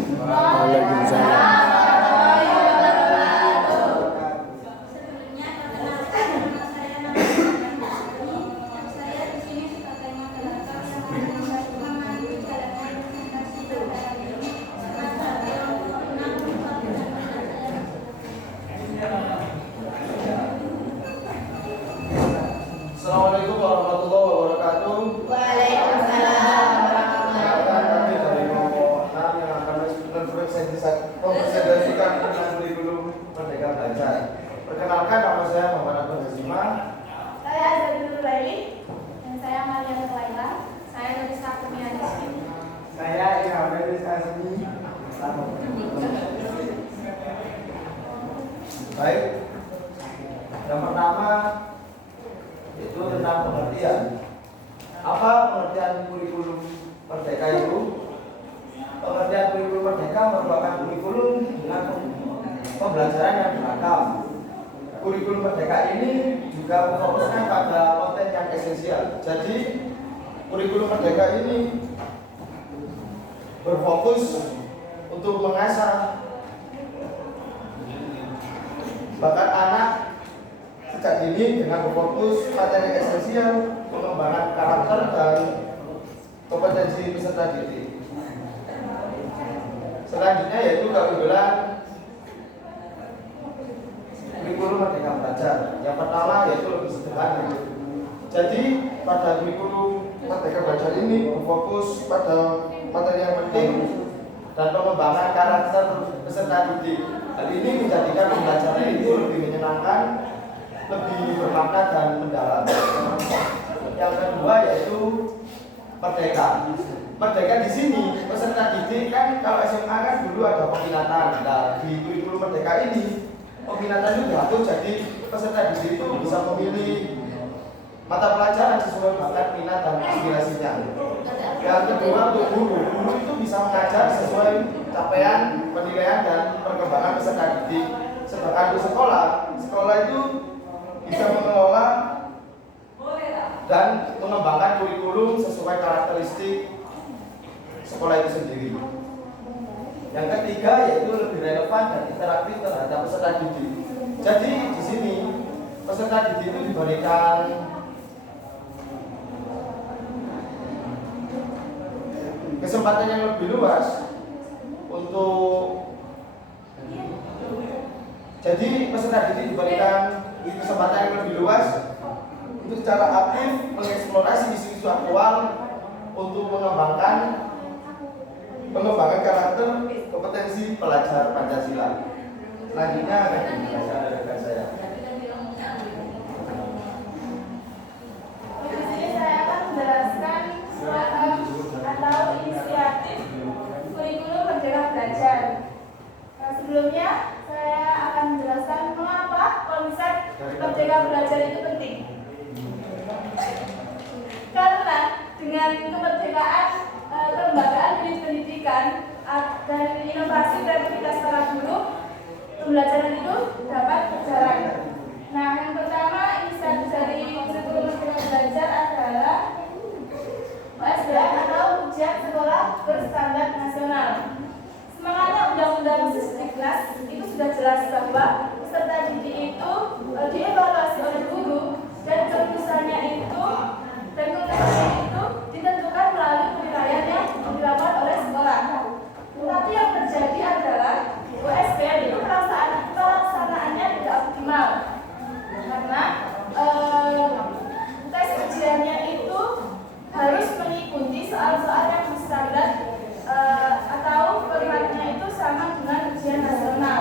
Waalaikumsalam. Assalamualaikum warahmatullahi wabarakatuh. Waalaikumsalam warahmatullahi Kami dari kelompok 6 yang akan mempresentasikan tentang kurikulum Merdeka Belajar. Perkenalkan, nama saya Muhammad Abdul Hazimah. Saya Azadul Laili dan saya Mariana Laila. Saya dari Sakumi Aniski. Saya Ilham Azmi. Baik. Yang pertama itu tentang pengertian. Apa pengertian kurikulum Merdeka itu? Pengertian kurikulum Merdeka merupakan kurikulum dengan pembelajaran yang beragam. Kurikulum Merdeka ini juga memfokuskan pada konten yang esensial. Jadi, kurikulum Merdeka ini berfokus untuk mengasah bakat anak sejak dini dengan berfokus materi esensial, pengembangan karakter dan kompetensi peserta didik. Selanjutnya yaitu keunggulan kurikulum Merdeka Belajar. Yang pertama yaitu lebih sederhana. Jadi pada kurikulum Merdeka Belajar ini berfokus pada materi yang penting dan pengembangan karakter peserta didik. Hal ini menjadikan pembelajaran itu lebih menyenangkan, lebih bermakna dan mendalam. Yang kedua yaitu Merdeka. Merdeka di sini peserta didik kan kalau SMA kan dulu ada peminatan. Nah, di kurikulum Merdeka ini peminatan itu diatur jadi peserta didik itu bisa memilih mata pelajaran sesuai bakat, minat dan aspirasinya. Yang kedua untuk guru itu bisa mengajar sesuai capaian, penilaian dan perkembangan peserta didik. Sedangkan untuk sekolah itu bisa mengelola dan mengembangkan kurikulum sesuai karakteristik sekolah itu sendiri. Yang ketiga yaitu lebih relevan dan interaktif terhadap peserta didik. Jadi di sini peserta didik itu diberikan kesempatan yang lebih luas untuk jadi peserta didik diberikan kesempatan yang lebih luas untuk secara aktif mengeksplorasi isu-isu aktual untuk mengembangkan karakter kompetensi pelajar Pancasila. Selanjutnya akan dibaca oleh rekan saya. Di sini saya akan menjelaskan atau inisiatif kurikulum Merdeka Belajar. Nah, sebelumnya saya akan menjelaskan mengapa konsep Merdeka Belajar itu penting. Karena dengan kemerdekaan kelembagaan pendidikan dan inovasi kreativitas para guru, pembelajaran itu dapat berjalan. Nah, yang pertama inisiatif dari kurikulum Merdeka Belajar adalah USBN atau Ujian Sekolah Berstandar Nasional. Semangatnya Undang-Undang Sisdiknas itu sudah jelas bahwa peserta didik itu dievaluasi oleh guru dan kelulusannya itu ditentukan melalui penilaian yang dilakukan oleh sekolah. Tapi yang terjadi adalah USBN itu pelaksanaannya tidak optimal karena tes ujiannya itu harus mengikuti soal-soal yang standar atau formatnya itu sama dengan ujian nasional.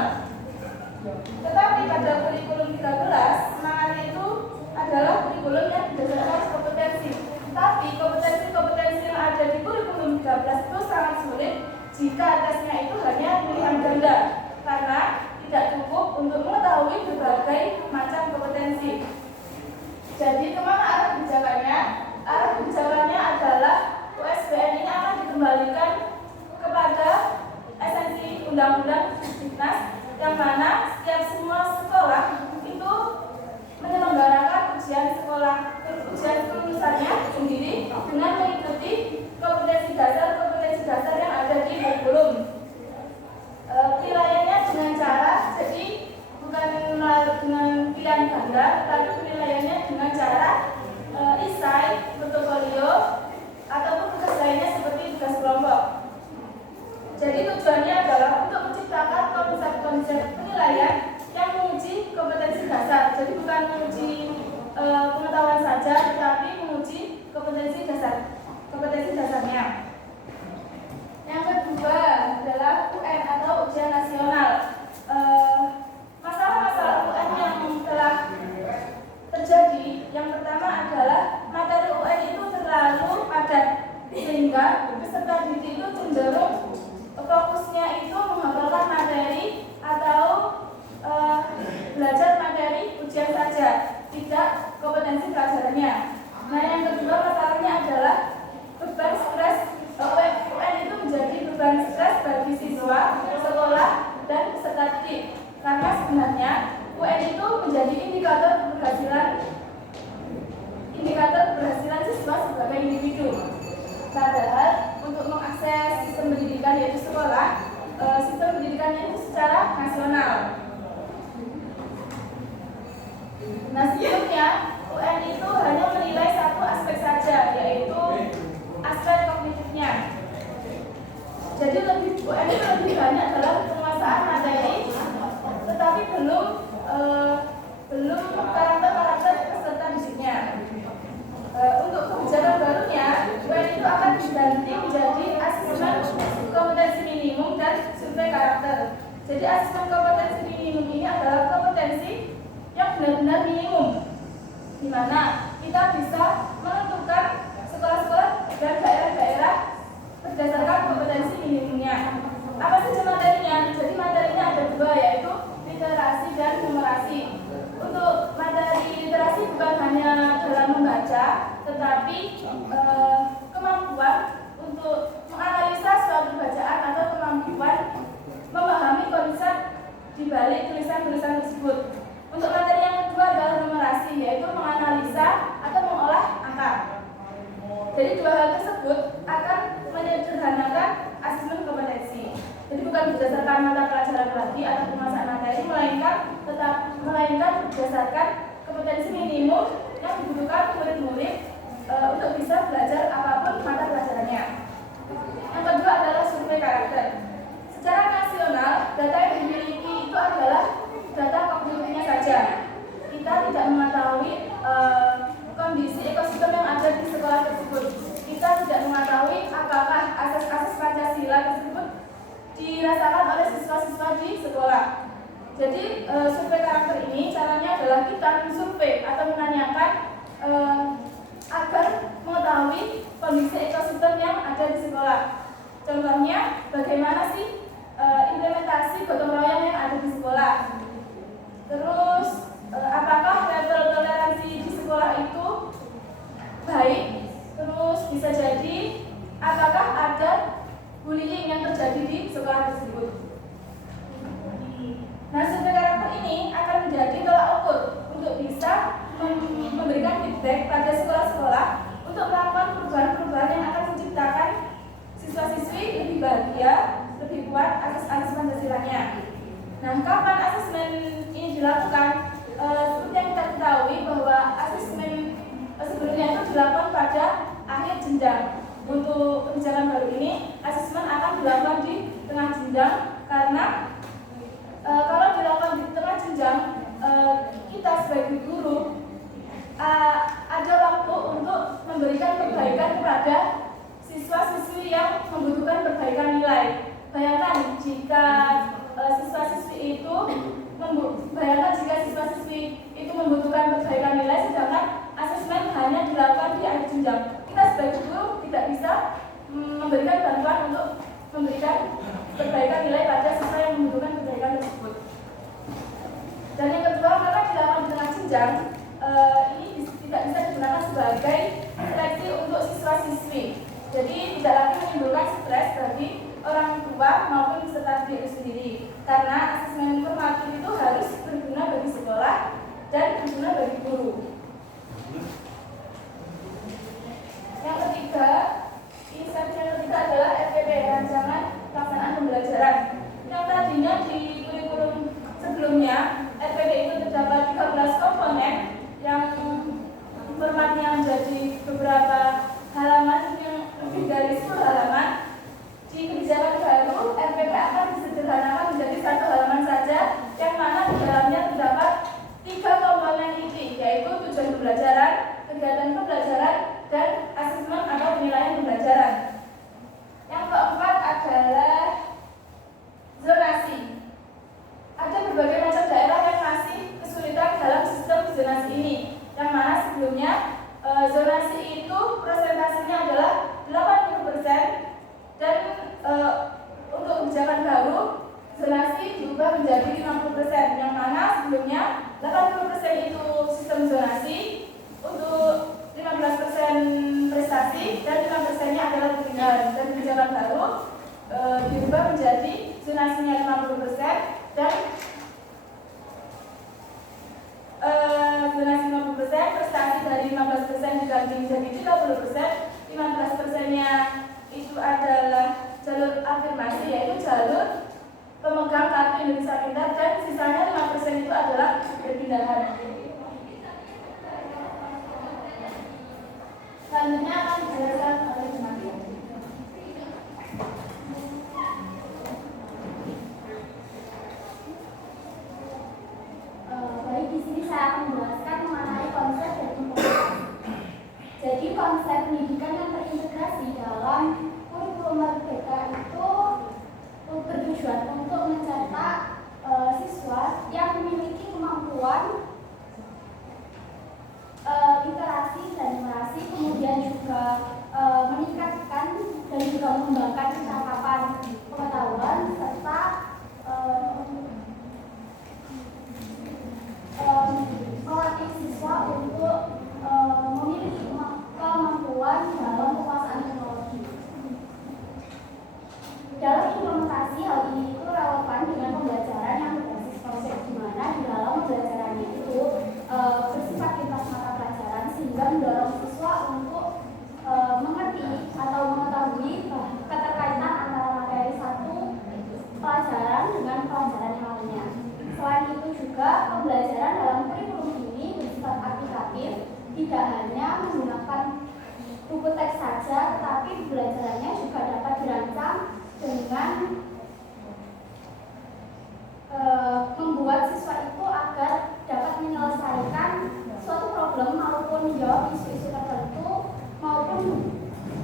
Tetapi pada kurikulum 13 semangatnya itu adalah kurikulum yang berdasarkan kompetensi. Tapi kompetensi-kompetensi yang ada di kurikulum 13 itu sangat sulit jika tesnya itu hanya pilihan ganda karena tidak cukup untuk mengetahui berbagai macam kompetensi. Jadi kemana arah kebijakannya? Arah kebijakannya adalah USBN ini akan dikembalikan kepada esensi Undang-Undang Sisdiknas yang mana setiap semua sekolah itu menyelenggarakan ujian kelulusannya sendiri dengan mengikuti kompetensi dasar yang ada di kurikulum. penilaian yang menguji kompetensi dasar. Jadi bukan menguji pengetahuan saja, tetapi menguji kompetensi dasarnya. Yang kedua adalah UN atau ujian nasional. Masalah-masalah UN yang telah terjadi, yang pertama adalah materi UN itu terlalu padat sehingga peserta didik itu cenderung fokusnya itu menghafalkan materi atau belajar materi ujian saja, tidak kompetensi pelajarannya. Nah, yang kedua masalahnya adalah beban stres. UN itu menjadi beban stres bagi siswa, sekolah, dan peserta didik. Karena sebenarnya UN itu menjadi indikator keberhasilan siswa sebagai individu. Padahal untuk mengakses sistem pendidikan yaitu sekolah, sistem pendidikannya itu secara nasional. Nah, sebelumnya UN itu hanya menilai satu aspek saja, yaitu aspek kognitifnya. Jadi UN itu lebih banyak dalam penguasaan materi, tetapi belum karakter peserta didiknya. Untuk kebijakan barunya, UN itu akan diganti menjadi asesmen kompetensi minimum dan survei karakter. Jadi asesmen kompetensi minimum ini adalah kompetensi yang benar-benar minimum, di mana kita bisa menentukan sekolah-sekolah dan daerah-daerah berdasarkan kompetensi minimumnya. Apa saja materinya? Jadi materinya ada dua, yaitu literasi dan numerasi. Untuk materi literasi bukan hanya dalam membaca, tetapi kemampuan untuk menganalisa suatu bacaan atau kemampuan memahami konsep di balik tulisan-tulisan tersebut. Untuk materi yang kedua adalah numerasi, yaitu menganalisa atau mengolah angka. Jadi dua hal tersebut akan menyederhanakan asesmen kompetensi. Jadi bukan berdasarkan mata pelajaran lagi atau penguasaan materi, melainkan berdasarkan kompetensi minimum yang dibutuhkan murid-murid untuk bisa belajar apapun mata pelajarannya. Yang kedua adalah survei karakter. Secara nasional, data yang dimiliki itu adalah data kognitifnya saja. Kita tidak mengetahui kondisi ekosistem yang ada di sekolah tersebut. Kita tidak mengetahui apakah asas-asas Pancasila tersebut dirasakan oleh siswa-siswa di sekolah. Jadi survei karakter ini caranya adalah kita mensurvei atau menanyakan agar mengetahui kondisi ekosistem yang ada di sekolah. Contohnya, bagaimana sih implementasi gotong royong yang ada di sekolah? Terus, apakah level toleransi di sekolah itu baik? Terus bisa jadi, apakah ada bullying yang terjadi di sekolah tersebut? Nah, survei karakter ini akan menjadi tolak ukur untuk bisa memberikan feedback pada sekolah-sekolah untuk melakukan perubahan-perubahan yang akan menciptakan siswa-siswi lebih bahagia, lebih kuat asas-asas Pancasilanya. Nah, kapan asesmen ini dilakukan? Seperti yang kita ketahui bahwa asesmen sebelumnya itu dilakukan pada akhir jenjang. Untuk kebijakan baru ini, asesmen akan dilakukan di tengah jenjang karena kalau dilakukan di tengah jenjang, kita sebagai guru ada waktu untuk memberikan perbaikan kepada siswa-siswi yang membutuhkan perbaikan nilai. Bayangkan jika siswa-siswi itu membutuhkan perbaikan nilai, sedangkan asesmen hanya dilakukan di akhir jenjang. Kita sebagai guru tidak bisa memberikan bantuan untuk memberikan perbaikan nilai pada siswa yang membutuhkan perbaikan tersebut. Dan yang kedua, karena dilakukan di tengah jenjang, ini tidak bisa digunakan sebagai seleksi untuk siswa-siswi. Jadi tidak lagi menimbulkan stres bagi orang tua maupun peserta didik itu sendiri. Karena asesmen formatif itu harus berguna bagi sekolah dan berguna bagi guru. Yang ketiga, instansi yang ketiga adalah RPP, rancangan pelaksanaan pembelajaran. Yang tadinya di kurikulum sebelumnya, RPP itu terdapat 13 komponen yang formatnya menjadi beberapa halaman yang lebih dari 10 halaman. Di kebijakan baru, RPP akan disederhanakan menjadi 1 halaman saja kegiatan pembelajaran dan asesmen atau penilaian pembelajaran. Yang keempat adalah zonasi. Ada berbagai macam daerah yang masih kesulitan dalam sistem zonasi ini, yang mana sebelumnya zonasi itu presentasinya adalah 80% dan untuk kebijakan baru zonasi diubah menjadi 50%, yang mana sebelumnya 80% itu sistem zonasi, untuk 15% prestasi dan 5%-nya adalah ketinggalan. Dan kebijakan baru diubah menjadi zonasinya 50% dan zonasi 50%, prestasi dari 15% diganti menjadi 30%, 15%-nya itu adalah jalur afirmasi, yaitu jalur pemegang kartu Indonesia Pintar, dan sisanya 5% itu adalah perpindahan. Selanjutnya akan dijelaskan oleh Jumaria. Baik, di sini saya akan menjelaskan mengenai konsep dan implementasi. Jadi konsep pendidikan yang terintegrasi dalam kurikulum Merdeka itu bertujuan untuk mencetak siswa yang memiliki kemampuan literasi dan numerasi, kemudian juga meningkatkan dan juga mengembangkan kecakapan pengetahuan serta melatih siswa untuk memiliki kemampuan dalam penguasaan teknologi. Dalam implementasi, hal ini itu relevan dengan pembelajaran yang berbasis konsep, di mana di dalam pembelajarannya itu bersifat lintas mata pelajaran, sehingga mendorong siswa untuk mengerti atau mengetahui keterkaitan antara materi satu pelajaran dengan pelajaran yang lainnya. Selain itu juga pembelajaran dalam kurikulum ini bersifat aplikatif, tidak hanya menggunakan buku teks saja, tetapi pembelajarannya juga dapat dirancang dengan membuat siswa itu agar dapat menyelesaikan suatu problem maupun menjawab isu-isu tertentu, maupun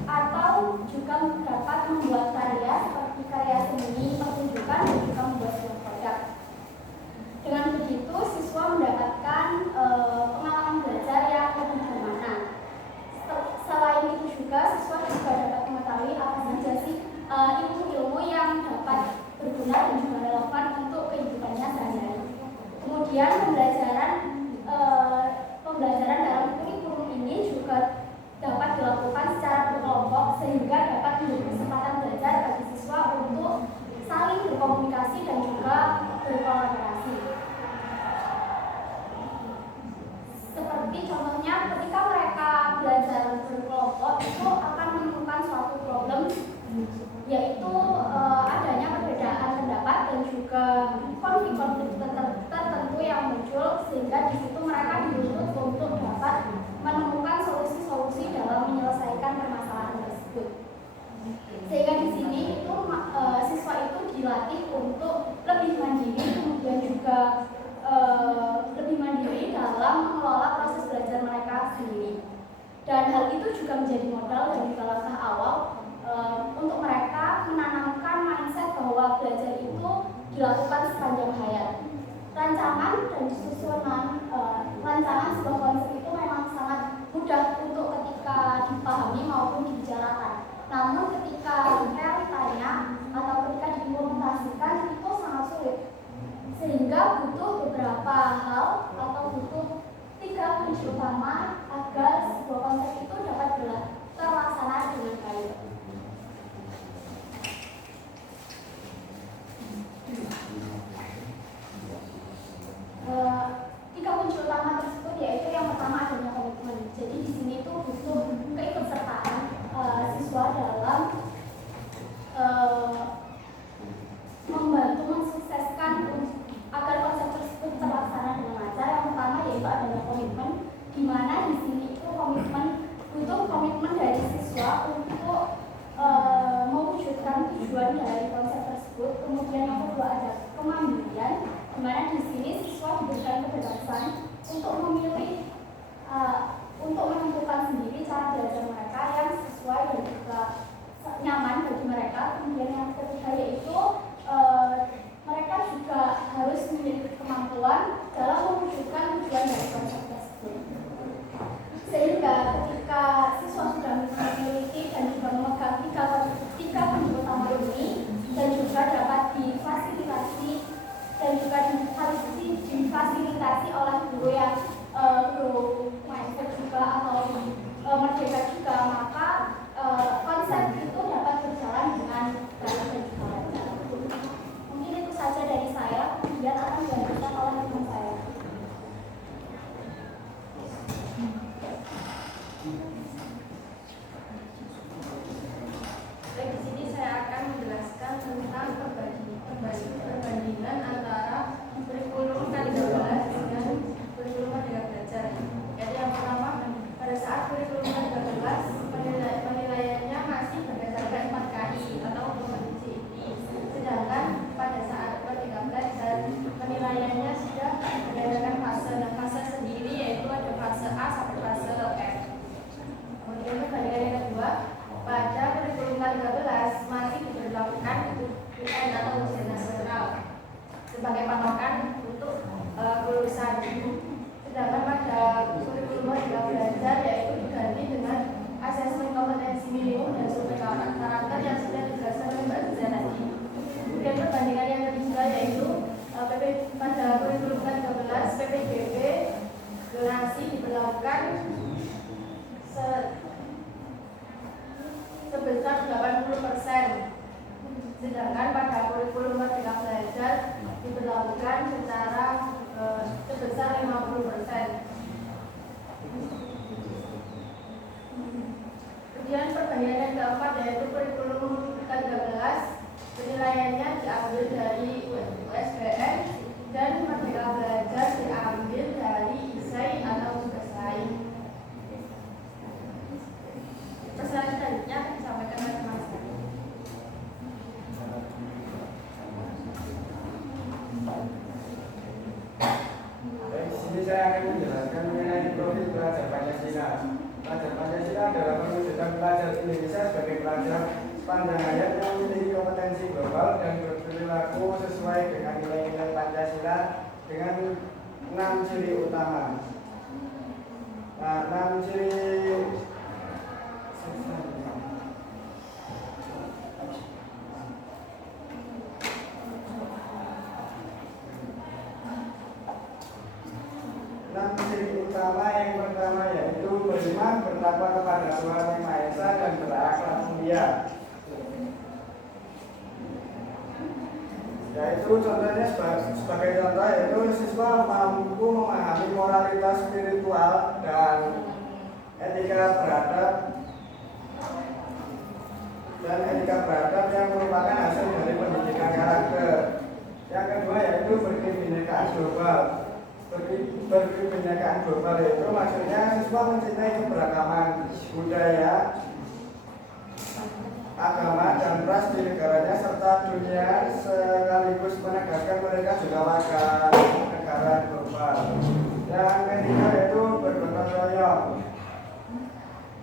atau juga dapat membuat karya seperti karya seni, pertunjukan, dan juga membuat sebuah produk. Dengan begitu, siswa mendapatkan pengalaman belajar yang lebih bermakna. Selain itu juga, siswa juga dapat mengetahui apa saja sih ilmu-ilmu yang dapat berguna dan juga relevan untuk kehidupannya sehari-hari. Kemudian pembelajaran dalam kurikulum ini juga dapat dilakukan secara berkelompok, sehingga dapat memberi kesempatan belajar bagi siswa untuk saling berkomunikasi dan juga berkolaborasi. Seperti contohnya ketika mereka belajar berkelompok itu akan menemukan suatu problem, yaitu adanya perbedaan pendapat dan juga konflik-konflik tertentu yang muncul, sehingga di situ mereka dituntut untuk dapat menemukan solusi-solusi dalam menyelesaikan permasalahan tersebut. Sehingga di sini itu siswa itu dilatih untuk lebih mandiri, kemudian juga lebih mandiri dalam mengelola proses belajar mereka sendiri. Dan hal itu juga menjadi modal dan juga langkah awal untuk mereka menanamkan mindset bahwa belajar itu dilakukan sepanjang hayat. Rancangan dan rancangan sebuah konsep itu memang sangat mudah untuk ketika dipahami maupun dibicarakan. Namun ketika realitanya atau ketika diimplementasikan itu sangat sulit, sehingga butuh beberapa hal atau butuh 3 kunci utama agar sebuah konsep itu dapat terlaksana dengan baik. Tiga kunci utama tersebut yaitu yang pertama adanya komitmen. Jadi di sini tuh butuh keikutsertaan siswa dalam membantu mensukseskan agar konsep tersebut terlaksana dengan lancar. Yang pertama yaitu adanya komitmen, di mana di sini itu butuh komitmen dari siswa untuk mewujudkan tujuan dari konsep tersebut. Kemudian yang kedua ada kemandirian, di mana di sini siswa diberikan kebebasan untuk memilih untuk menentukan sendiri cara belajar mereka yang sesuai dan juga nyaman bagi mereka. Kemudian yang ketiga yaitu mereka juga harus memiliki kemampuan dalam mewujudkan tujuan dari konsep tersebut. Sehingga ketika siswa sudah memiliki dan juga memegang tiga kunci utama ini dan juga dapat difasilitasi dan juga difasilitasi oleh guru yang mindset juga atau merdeka juga, maka konsep itu dapat berjalan dengan baik dan juga lancar. Mungkin itu saja dari saya, kemudian akan dilanjutkan oleh teman saya. Baik, di sini saya akan menjelaskan tentang perbandingan antara kurikulum K13 dengan kurikulum Merdeka Belajar. Jadi yang pertama, pada saat kurikulum K13 penilaiannya masih berdasarkan 4 KI atau kompetensi inti. Sedangkan pada saat Merdeka Belajar penilaiannya sudah berdasarkan fase. Nah, fase sendiri yaitu ada fase A sampai fase F. Kemudian perbandingan yang kedua, pada kurikulum K13 masih diberlakukan UN atau ujian nasional sebagai patokan untuk kelulusan. Sedangkan pada kurikulum Merdeka Belajar yaitu diganti dengan asesmen kompetensi minimum dan survei karakter yang sudah dijelaskan oleh Mbak Ziza tadi. Kemudian perbandingan yang ketiga yaitu pada kurikulum K13 PPDB zonasi diberlakukan sebesar 80%. Sedangkan pada kurikulum Merdeka Belajar diberlakukan secara sebesar 50%. Kemudian perbandingan yang keempat yaitu kurikulum K13 penilaiannya diambil dari USBN dan Merdeka Belajar diambil dari ISAI atau tugas lain. Persoalan selanjutnya akan disampaikan oleh teman saya. Baik, di sini saya akan menjelaskan mengenai profil pelajar Pancasila. Pelajar Pancasila adalah perwujudan pelajar Indonesia sebagai pelajar sepanjang hayat yang memiliki kompetensi global dan berperilaku sesuai dengan nilai-nilai Pancasila dengan 6 ciri utama. Nah, 6 ciri utama. Yang pertama yaitu beriman, bertakwa kepada Tuhan Yang Maha Esa dan berakhlak mulia. Yaitu contohnya sebagai contoh yaitu siswa mampu memahami moralitas spiritual dan etika beradab yang merupakan hasil dari pendidikan karakter. Yang kedua yaitu berkebinekaan global. Berkebinekaan global itu maksudnya siswa mencintai keberagaman budaya, agama dan ras di negaranya serta dunia, sekaligus menegaskan mereka juga warga negara global. Yang ketiga yaitu bergotong royong.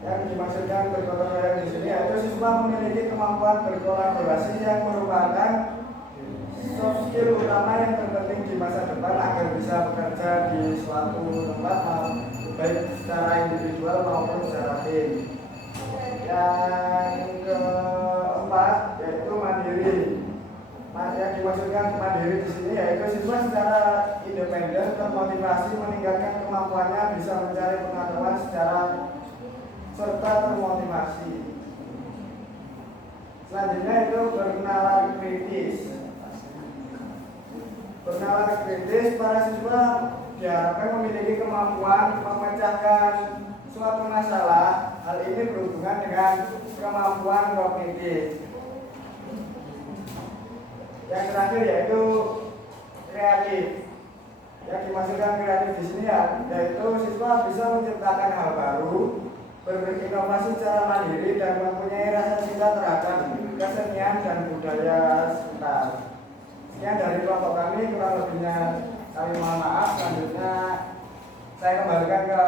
Yang dimaksudkan bergotong royong di sini yaitu siswa memiliki kemampuan berkolaborasi yang merupakan soft skill utama yang terpenting di masa depan agar bisa bekerja di suatu tempat baik secara individual maupun secara tim. Yang keempat yaitu mandiri. Yang dimaksudkan mandiri di sini yaitu siswa secara independen termotivasi meningkatkan kemampuannya bisa mencari pengetahuan secara serta termotivasi. Selanjutnya itu bernalar kritis. Bernalar kritis, para siswa diharapkan memiliki kemampuan memecahkan suatu masalah. Hal ini berhubungan dengan kemampuan kognitif. Yang terakhir yaitu kreatif. Yang dimaksudkan kreatif di sini yaitu siswa bisa menciptakan hal baru, berinovasi secara mandiri dan mempunyai rasa cinta terhadap kesenian dan budaya sekitar. Sekian dari kelompok kami, kurang lebihnya kami mohon maaf. Selanjutnya saya kembalikan ke